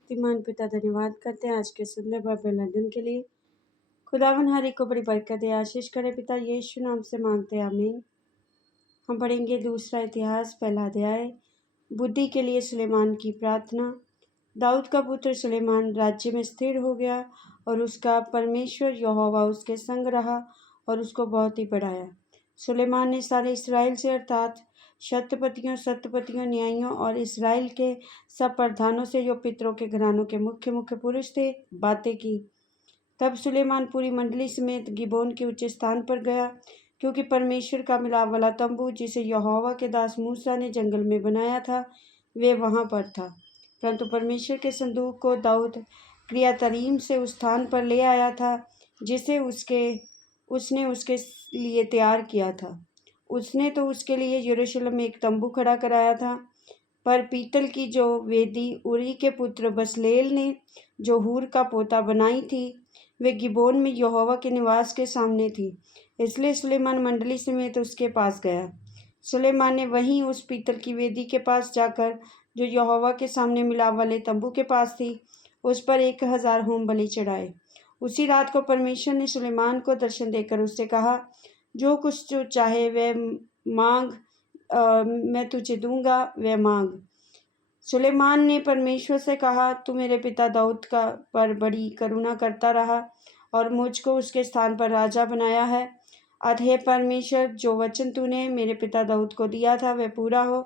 शक्तिमान पिता धन्यवाद करते हैं आज के सुंदर भव्य दिन के लिए। खुदावन हर एक को बड़ी बरकत दे, आशीष करे पिता यीशु नाम से मांगते हैं, आमीन। हम पढ़ेंगे दूसरा इतिहास पहला अध्याय। बुद्धि के लिए सुलेमान की प्रार्थना। दाऊद का पुत्र सुलेमान राज्य में स्थिर हो गया और उसका परमेश्वर यहोवा उसके संग रहा और उसको बहुत ही बढ़ाया। सुलेमान ने सारे इस्राएल से अर्थात शतपतियों, सतपतियों, न्यायियों और इस्राएल के सब प्रधानों से जो पितरों के घरानों के मुख्य मुख्य पुरुष थे बातें की। तब सुलेमान पूरी मंडली समेत गिबोन के ऊंचे स्थान पर गया, क्योंकि परमेश्वर का मिलाप वाला तंबू जिसे यहोवा के दास मूसा ने जंगल में बनाया था वे वहां पर था। परंतु परमेश्वर के संदूक को दाऊद क्रियातरीम से उस स्थान पर ले आया था जिसे उसने उसके लिए तैयार किया था। उसने तो उसके लिए यरूशलेम में एक तंबू खड़ा कराया था, पर पीतल की जो वेदी उरी के पुत्र बसलेल ने जो हूर का पोता बनाई थी वे गिबोन में यहोवा के निवास के सामने थी। इसलिए सुलेमान मंडली समेत उसके पास गया। सुलेमान ने वहीं उस पीतल की वेदी के पास जाकर जो यहोवा के सामने मिलाप वाले तंबू के पास थी उस पर 1000 होम बलि चढ़ाए। उसी रात को परमेश्वर ने सुलेमान को दर्शन देकर उससे कहा, जो कुछ तू चाहे वह मांग, मैं तुझे दूंगा, वह मांग। सुलेमान ने परमेश्वर से कहा, तू मेरे पिता दाऊद पर बड़ी करुणा करता रहा और मुझको उसके स्थान पर राजा बनाया है। अतः परमेश्वर, जो वचन तूने मेरे पिता दाऊद को दिया था वह पूरा हो।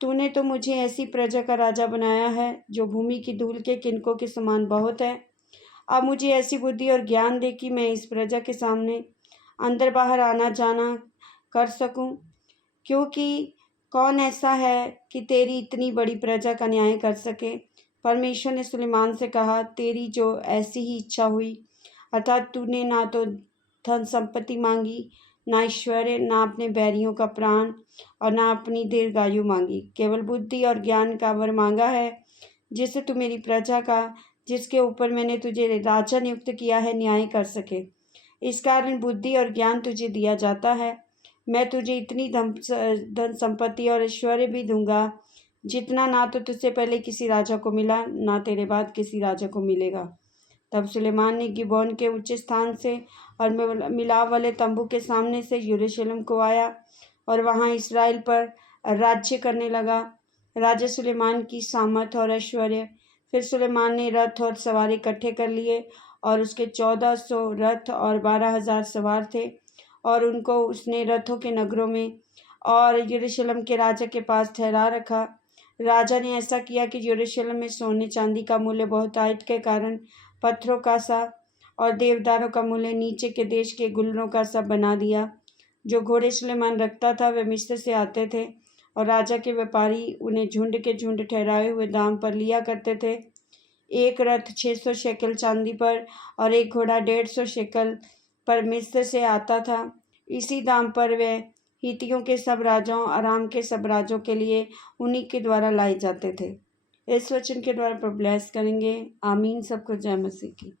तूने तो मुझे ऐसी प्रजा का राजा बनाया है जो भूमि की धूल के किनकों के समान बहुत है। अब मुझे ऐसी बुद्धि और ज्ञान दे कि मैं इस प्रजा के सामने अंदर बाहर आना जाना कर सकूं, क्योंकि कौन ऐसा है कि तेरी इतनी बड़ी प्रजा का न्याय कर सके। परमेश्वर ने सुलेमान से कहा, तेरी जो ऐसी ही इच्छा हुई, अर्थात तूने ना तो धन संपत्ति मांगी, ना ऐश्वर्य, ना अपने बैरियों का प्राण और ना अपनी दीर्घायु मांगी, केवल बुद्धि और ज्ञान का वर मांगा है, जिससे तू मेरी प्रजा का, जिसके ऊपर मैंने तुझे राजा नियुक्त किया है, न्याय कर सके। इस कारण बुद्धि और ज्ञान तुझे दिया जाता है। मैं तुझे इतनी धन संपत्ति और ऐश्वर्य भी दूंगा जितना ना तो तुझसे पहले किसी राजा को मिला, ना तेरे बाद किसी राजा को मिलेगा। तब सुलेमान ने गिबोन के ऊंचे स्थान से और मिलाप वाले तंबू के सामने से यरूशलेम को आया और वहां इस्राएल पर राज्य करने लगा। राजा सुलेमान की सामर्थ और ऐश्वर्य। फिर सुलेमान ने रथ और सवार इकट्ठे कर लिए और उसके 1400 रथ और 12,000 सवार थे, और उनको उसने रथों के नगरों में और यरूशलेम के राजा के पास ठहरा रखा। राजा ने ऐसा किया कि यरूशलेम में सोने चांदी का मूल्य बहुतायत के कारण पत्थरों का सा और देवदारों का मूल्य नीचे के देश के गुलरों का सा बना दिया। जो घोड़े सुलेमान रखता था वे मिस्र से आते थे, और राजा के व्यापारी उन्हें झुंड के झुंड ठहराए हुए दाम पर लिया करते थे। एक रथ 600 शेकल चांदी पर और एक घोड़ा 150 शेकल पर मिस्र से आता था। इसी दाम पर वे हित्तियों के सब राजाओं, अराम के सब राजों के लिए उन्हीं के द्वारा लाए जाते थे। इस वचन के द्वारा प्रभु ब्लेस करेंगे। आमीन। सबको जय मसीह की।